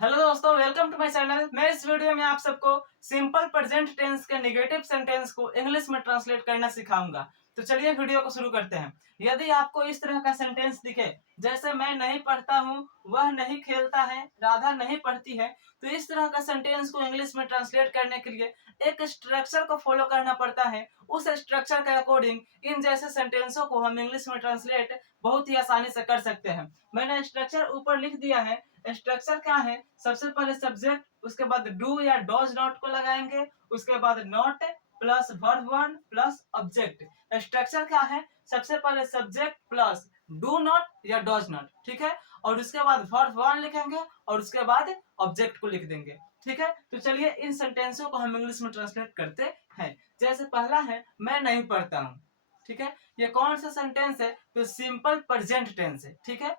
Hello दोस्तों, welcome to my channel. मैं इस वीडियो में आप सबको सिंपल प्रेजेंट टेंस के नेगेटिव सेंटेंस को इंग्लिश में ट्रांसलेट करना सिखाऊंगा। तो चलिए वीडियो को शुरू करते हैं। यदि आपको इस तरह का सेंटेंस दिखे, जैसे मैं नहीं पढ़ता हूँ, वह नहीं खेलता है, राधा नहीं पढ़ती है, तो इस तरह का सेंटेंस को इंग्लिश में ट्रांसलेट करने के लिए एक स्ट्रक्चर को फॉलो करना पड़ता है। उस स्ट्रक्चर के अकॉर्डिंग इन जैसे सेंटेंसों को हम इंग्लिश में ट्रांसलेट बहुत ही आसानी से कर सकते हैं। मैंने स्ट्रक्चर ऊपर लिख दिया है। स्ट्रक्चर क्या है? सबसे पहले सब्जेक्ट, उसके बाद डू या डॉज नॉट को लगाएंगे, उसके बाद not plus verb one plus object. Structure क्या है? सबसे पहले सब्जेक्ट प्लस डू नॉट या डॉज नॉट, ठीक है, और उसके बाद वर्ब वन लिखेंगे और उसके बाद ऑब्जेक्ट को लिख देंगे, ठीक है। तो चलिए इन सेंटेंसों को हम इंग्लिश में ट्रांसलेट करते हैं। जैसे पहला है मैं नहीं पढ़ता हूँ, ठीक है। ये कौन सा सेंटेंस है? तो सिंपल प्रेजेंट टेंस है, ठीक है।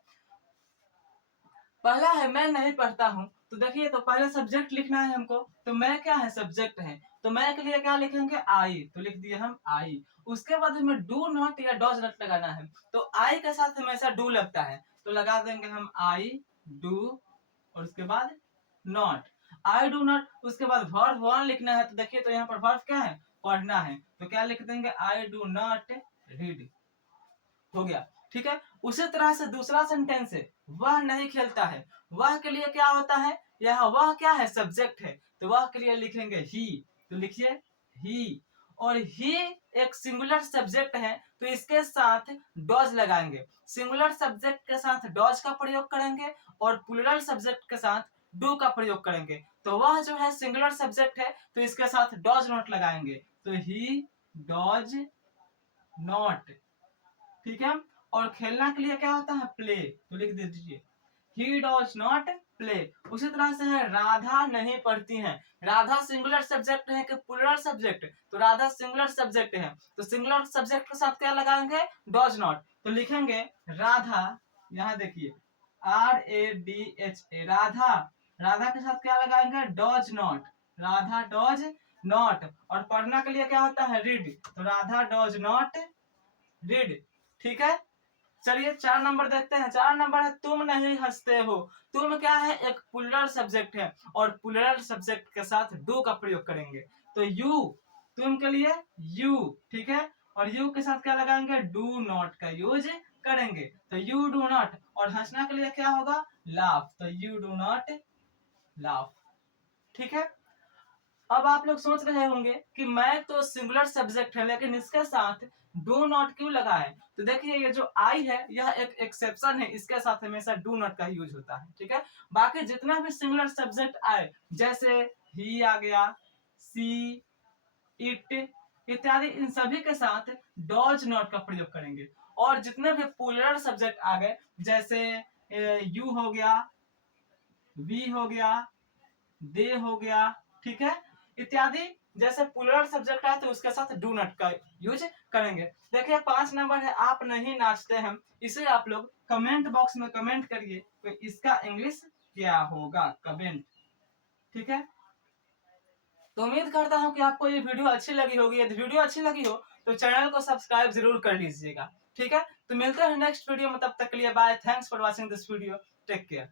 पहला है मैं नहीं पढ़ता हूँ, तो देखिए, तो पहले सब्जेक्ट लिखना है हमको। तो मैं क्या है? सब्जेक्ट है। तो मैं के लिए क्या लिखेंगे? आई, तो लिख दिए हम आई। उसके बाद हमें डू नॉट या डॉज नॉट लगाना है। तो आई के साथ हमेशा डू लगता है, तो लगा देंगे हम आई डू, और उसके बाद नॉट, आई डू नॉट। उसके बाद वर्ब वन लिखना है, तो देखिए, तो यहाँ पर वर्ब क्या है? पढ़ना है, तो क्या लिख देंगे? I do not read. हो गया, ठीक है। उसी तरह से दूसरा सेंटेंस है वह नहीं खेलता है। वह के लिए क्या होता है? यहाँ वह क्या है? सब्जेक्ट है, तो वह के लिए लिखेंगे ही, तो लिखिए ही। और ही एक सिंगुलर सब्जेक्ट है, तो इसके साथ डॉज लगाएंगे। सिंगुलर सब्जेक्ट के साथ डॉज का प्रयोग करेंगे और प्लूरल सब्जेक्ट के साथ डू का प्रयोग करेंगे। तो वह जो है सिंगुलर सब्जेक्ट है, तो इसके साथ डॉज नॉट लगाएंगे, तो ही डॉज नॉट, ठीक है। और खेलना के लिए क्या होता है? प्ले, तो लिख दीजिए ही डॉज नॉट प्ले। उसी तरह से है राधा नहीं पढ़ती है। राधा सिंगुलर सब्जेक्ट है कि प्लूरल सब्जेक्ट? तो राधा सिंगुलर सब्जेक्ट है, तो सिंगुलर सब्जेक्ट के साथ क्या लगाएंगे? डॉज नॉट, तो लिखेंगे राधा, यहाँ देखिए RADHA राधा। राधा के साथ क्या लगाएंगे? Dodge not, Radha dodge not. और पढ़ना के लिए क्या होता है? रीड, तो राधा डॉज नॉट रीड, ठीक है। चलिए 4 नंबर देखते हैं। 4 नंबर है तुम नहीं हंसते हो। तुम क्या है? एक प्लूरल सब्जेक्ट है, और प्लूरल सब्जेक्ट के साथ डू का प्रयोग करेंगे, तो यू, तुम के लिए यू, ठीक है। और यू के साथ क्या लगाएंगे? डू नॉट का यूज करेंगे, तो यू डू नॉट। और हंसना के लिए क्या होगा? लाफ, तो यू डू नॉट लाफ, ठीक है। अब आप लोग सोच रहे होंगे कि मैं तो सिंगुलर सब्जेक्ट है, लेकिन इसके साथ डू नॉट क्यों लगा है? तो देखिए, ये जो आई है यह एक एक्सेप्शन है, इसके साथ हमेशा डू नॉट का यूज होता है, ठीक है। बाकी जितना भी सिंगुलर सब्जेक्ट आए, जैसे ही आ गया, सी, इट इत्यादि, इन सभी के साथ डॉज नॉट का प्रयोग करेंगे। और जितने भी प्लूरल सब्जेक्ट आ गए, जैसे यू हो गया, वी हो गया, दे हो गया, ठीक है, इत्यादि, जैसे प्लूरल सब्जेक्ट है तो उसके साथ डू नॉट का यूज करेंगे। देखिए 5 नंबर है आप नहीं नाचते हैं। इसे आप लोग कमेंट बॉक्स में कमेंट करिए, तो इसका इंग्लिश क्या होगा? कमेंट, ठीक है। तो उम्मीद करता हूँ कि आपको ये वीडियो अच्छी लगी होगी। यदि वीडियो अच्छी लगी हो तो चैनल को सब्सक्राइब जरूर कर लीजिएगा, ठीक है। तो मिलते हैं नेक्स्ट वीडियो में, तब तक के लिए bye. Thanks for watching this video. Take care.